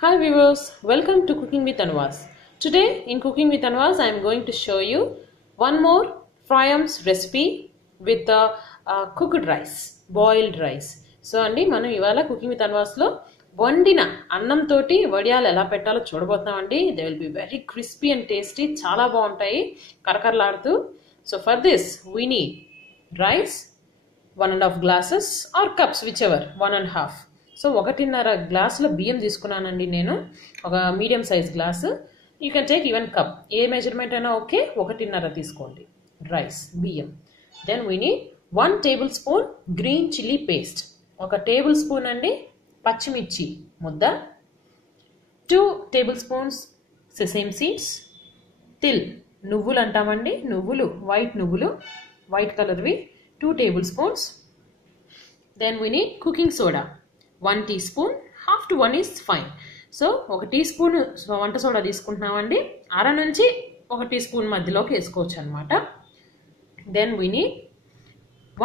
Hi viewers, welcome to Cooking with Anwas. Today in Cooking with Anwas, I am going to show you one more Fryams recipe with the cooked rice, boiled rice. So andi manam ivala Cooking with Anwas lo వండిన అన్నం తోటి వడియాలు ఎలా పెట్టాలో చూడబోతున్నామండి. They will be very crispy and tasty, చాలా బాగుంటాయి కరకరలాడుతూ. So for this we need rice 1.5 glasses or cups, whichever, 1.5. So 1.5 గ్లాసుల బియ్యం తీసుకున్నానండి నేను, ఒక medium size glass. You can take even cup, ఏ మెజర్మెంట్ అయినా ఓకే. 1.5 తీసుకోండి రైస్, బియ్యం. Then we need 1 tablespoon green chilli paste, 1 tablespoon అండి పచ్చిమిర్చి ముద్ద, 2 tablespoons sesame seeds, til నువ్వులు అంటామండి, నువ్వులు, వైట్ నువ్వులు, వైట్ కలర్వి 2 tablespoons. Then we need cooking soda 1 teaspoon, half to 1 is fine. So 1 teaspoon వంట సోడా తీసుకుంటున్నామండి, అర నుంచి 1 teaspoon మధ్యలోకి వేసుకోవచ్చు అనమాట. Then we need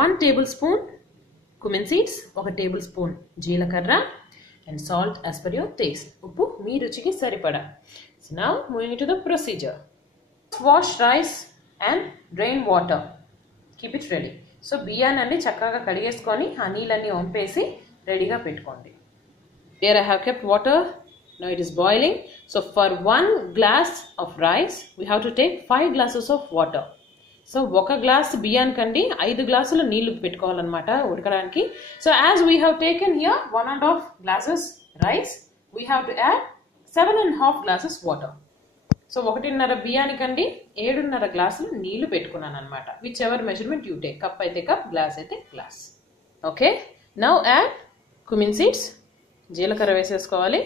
1 tablespoon cumin seeds, 1 tablespoon జీలకర్ర, and salt as per your taste, ఉప్పు మీ రుచికి సరిపడా. So now moving to the procedure. Wash rice and drain water, keep it ready. So బియ్యాన్ని అన్ని చక్కగా కడిగేసుకొని ఆ నీళ్ళన్నీ వంపేసి రెడీగా పెట్టుకోండి. Here I have kept water, now it is boiling. So for 1 glass of rice we have to take 5 glasses of water. So 1 glass బియ్యానికండి 5 గ్లాసుల నీళ్లు పెట్టుకోవాలన్నమాట ఉడకడానికి. So as we have taken here 1.5 glasses rice, we have to add 7.5 glasses water. So 1.5 బియ్యానికండి 7.5 గ్లాసులు నీళ్లు పెట్టుకున్నాను అనమాట. Whichever measurement you take, cup అయితే కప్, గ్లాస్ అయితే glass. Okay, now add cumin seeds, జీలకర్ర వేసేసుకోవాలి.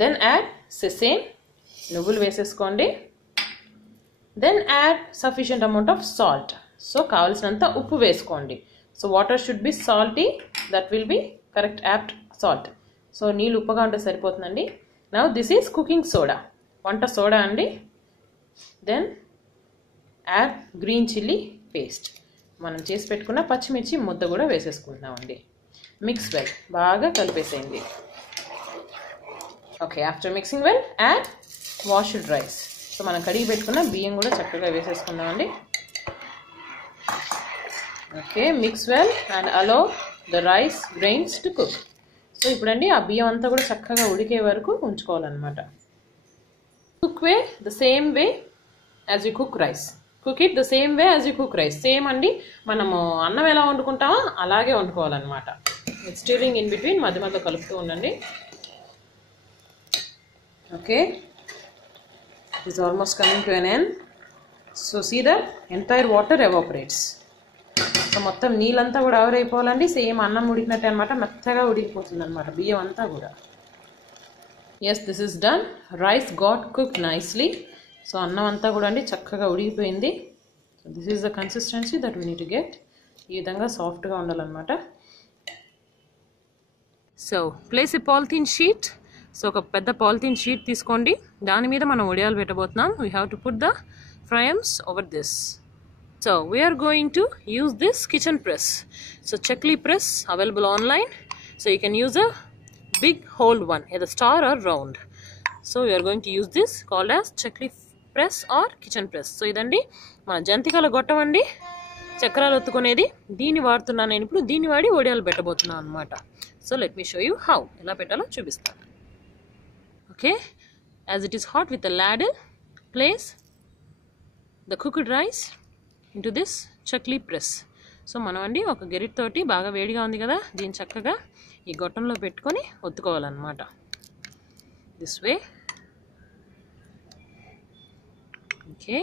దెన్ యాడ్ సెసేమ్, నువ్వులు వేసేసుకోండి. Then add sufficient amount of salt, so కావాల్సినంత ఉప్పు వేసుకోండి. So water should be salty, that will be correct apt salt. So నీళ్ళు ఉప్పుగా ఉంటే సరిపోతుందండి. Now this is cooking soda, వంట సోడా అండి. Then add green chilli paste, మనం చేసి పెట్టుకున్న పచ్చిమిర్చి ముద్ద కూడా వేసేసుకుంటున్నామండి. మిక్స్ వెల్, బాగా కలిపేసేయండి. Okay, after mixing well add washed rice. So మనం కడిగి పెట్టుకున్న బియ్యం కూడా చక్కగా వేసేసుకుందామండి. Okay, mix well and allow the rice grains to cook. So ఇప్పుడండి ఆ బియ్యం అంతా కూడా చక్కగా ఉడికే వరకు ఉంచుకోవాలన్నమాట. Cook way the same way as you cook rice, cook it the same way as you cook rice. Same అండి, మనము అన్నం ఎలా వండుకుంటామో అలాగే వండుకోవాలన్నమాట. స్టిరింగ్ ఇన్ బిట్వీన్, మధ్య మధ్యలో కలుపుతూ ఉండండి. Okay, it is almost coming to an end. So see that entire water evaporates. So మొత్తం నీళ్ళంతా కూడా ఆవిరైపోవాలండి, సేమ్ అన్నం ఉడికినట్టే అనమాట, మెత్తగా ఉడికిపోతుంది అనమాట బియ్యం అంతా కూడా. Yes, this is done. Rice got cooked nicely. So అన్నం అంతా కూడా అండి చక్కగా ఉడికిపోయింది. So this is the consistency that we need to get. ఈ విధంగా సాఫ్ట్గా ఉండాలన్నమాట. So place a polythene sheet. So ఒక పెద్ద పాలిథీన్ షీట్ తీసుకోండి, దాని మీద మనం వడియాలు పెట్టబోతున్నాం. We have to put the fryums over this. So we're going to use this kitchen press. So chakli press available online. So you can use a big hold one, either star or round. So we are going to use this called as chakli press or kitchen press. So ఇదండి మన జంతికల గొట్టం అండి, చక్రాలు ఒత్తుకునేది. దీన్ని వాడుతున్నాను నేను ఇప్పుడు, దీన్ని వాడి వడియాలు పెట్టబోతున్నాను అనమాట. So let me show you how, ఎలా పెట్టాలో చూపిస్తాను. Okay, as it is hot with a ladle, place the cooked rice into this chakli press. So మనం అండి ఒక గెరిట్ తోటి, బాగా వేడిగా ఉంది కదా, దీన్ని చక్కగా ఈ గొట్టంలో పెట్టుకొని ఒత్తుకోవాలన్నమాట. This way. Okay,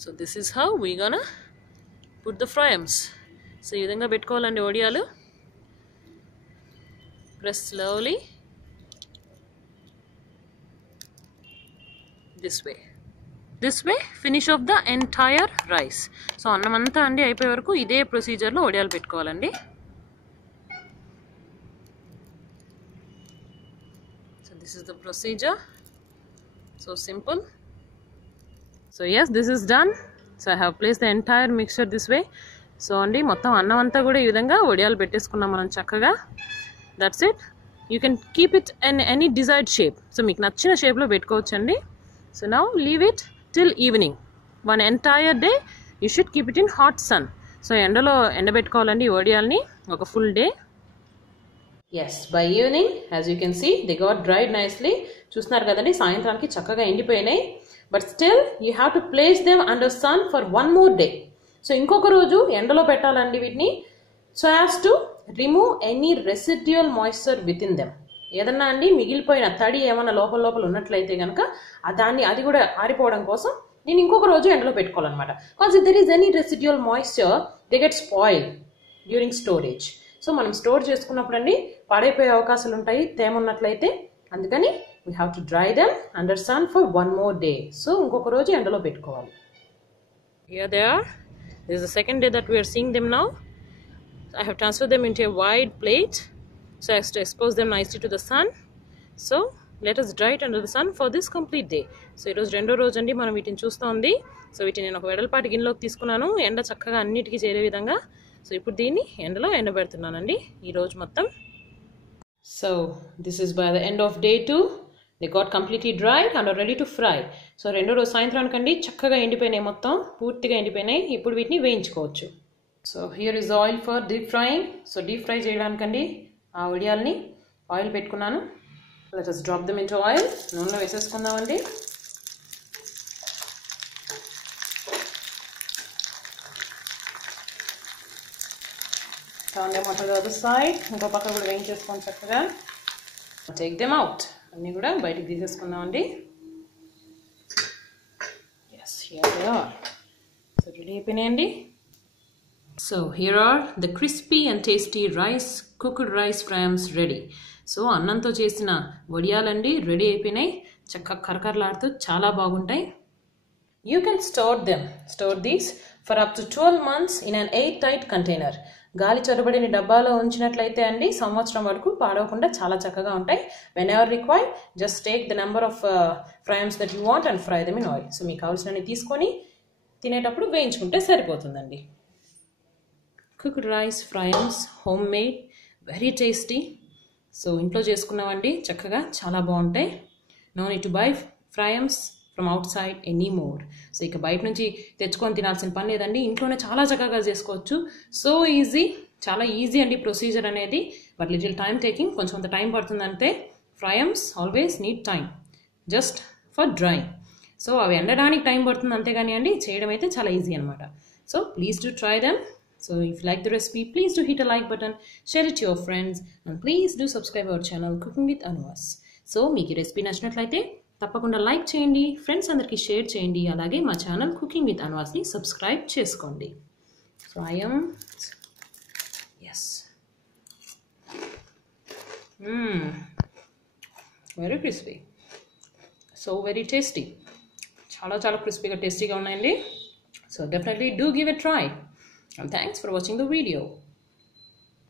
so this is how we gonna put the fryums. So ఈ విధంగా పెట్టుకోవాలండి వడియాలు. Press slowly this way. This way finish off the entire rice. So అన్నం అంతా అండి అయిపోయే వరకు ఇదే ప్రొసీజర్లో వడియాలు పెట్టుకోవాలండి. So this is the procedure. So simple. So yes, this is done. So I have placed the entire mixture this way. So అండి మొత్తం అన్నం అంతా కూడా ఈ విధంగా వడియాలు పెట్టేసుకున్నాం మనం చక్కగా. That's it. You can keep it in any desired shape. So meeku nachina shape lo pettukochandi. So now leave it till evening. One entire day you should keep it in hot sun. So endalo endabettukovalandi odiyalni oka full day. Yes, by evening as you can see they got dried nicely. Chustunnaru kadandi sayantraniki chakkaga endipoyinayi. But still you have to place them under sun for one more day. So inkoka roju endalo pettalandi వీటిని so as to remove any residual moisture within them. ఏదన్నా అండి మిగిలిపోయిన తడి ఏమన్నా లోపల ఉన్నట్లయితే కనుక దాన్ని అది కూడా ఆరిపోవడం కోసం నేను ఇంకొక రోజు ఎండలో పెట్టుకోవాలన్నమాట. Because if there is any residual moisture they get spoiled during storage. So మనం స్టోర్ చేసుకున్నప్పుడు అండి పాడైపోయే అవకాశాలు ఉంటాయి తేమ ఉన్నట్లయితే. అందుకని we have to dry them under sun for one more day. So ఇంకొక రోజు ఎండలో పెట్టుకోవాలి. Here they are. This is the second day that we are seeing them now. I have transferred them into a wide plate so as to expose them nicely to the sun. So let us dry it under the sun for this complete day. So it was రెండో రోజు అండి మనం వీటిని చూస్తోంది. So వీటిని నేను ఒక వెడల్పాటి గిన్నెలోకి తీసుకున్నాను ఎండ చక్కగా అన్నిటికీ చేరే విధంగా. సో ఇప్పుడు దీన్ని ఎండలో ఎండబెడుతున్నానండి ఈ రోజు మొత్తం. So this is by the end of day 2. They got completely dried and are ready to fry. So రెండో రోజు సాయంత్రానికండి చక్కగా ఎండిపోయినాయి, మొత్తం పూర్తిగా ఎండిపోయినాయి. ఇప్పుడు వీటిని వేయించుకోవచ్చు. So here is oil for deep frying. So deep fry చేయడానికండి ఆ వడియాల్ని ఆయిల్ పెట్టుకున్నాను. Let us drop them into oil. నూనెలో వేసేసుకుందామండి. Turn them onto the other side. ఇంకో పక్క కూడా వేయించేసుకోండి చక్కగా. Take them out. అన్నీ కూడా బయటికి తీసేసుకుందామండి. Yes, here they are. So ready అయిపోయినాయండి. So here are the crispy and tasty cooked rice frams ready. So అన్నంతో చేసిన వడియాలండి రెడీ అయిపోయినాయి. చక్కగా కరకరలాడుతూ చాలా బాగుంటాయి. You can store these for up to 12 months in an airtight container. గాలి చొరబడిన డబ్బాలో ఉంచినట్లయితే అండి సంవత్సరం వరకు పాడవకుండా చాలా చక్కగా ఉంటాయి. Whenever required, just take the number of frams that you want and fry them in oil. So మీకు కావాల్సినవి తీసుకొని తినేటప్పుడు వేయించుకుంటే సరిపోతుందండి. Cooked rice frams, homemade, very tasty. So ఇంట్లో చేసుకున్నామండి చక్కగా చాలా బాగుంటాయి. No need to buy frams from outside anymore. So ఇక బయట నుంచి తెచ్చుకొని తినాల్సిన పని లేదండి, ఇంట్లోనే చాలా చక్కగా చేసుకోవచ్చు. సో ఈజీ, చాలా ఈజీ అండి ప్రొసీజర్ అనేది. బట్ లిటిల్ టైం టేకింగ్, కొంచెం అంత టైం పడుతుంది అంతే. Fryums always need time just for drying. So అవి ఎండడానికి టైం పడుతుంది అంతేగాని అండి చేయడం అయితే చాలా ఈజీ అనమాట. So please do try them. So if you like the recipe, please do hit a like button, share it to your friends, and please do subscribe our channel Cooking with Anuvas. So మీకు ఈ recipe నచ్చినట్లయితే తప్పకుండా like చేయండి, friends అందరికీ share చేయండి, అలాగే మా channel cooking with అన్వాస్ని subscribe చేసుకోండి. So very crispy, so very tasty, చాలా చాలా క్రిస్పీగా టేస్టీగా ఉన్నాయండి. So definitely do give it a try. And thanks for watching the video.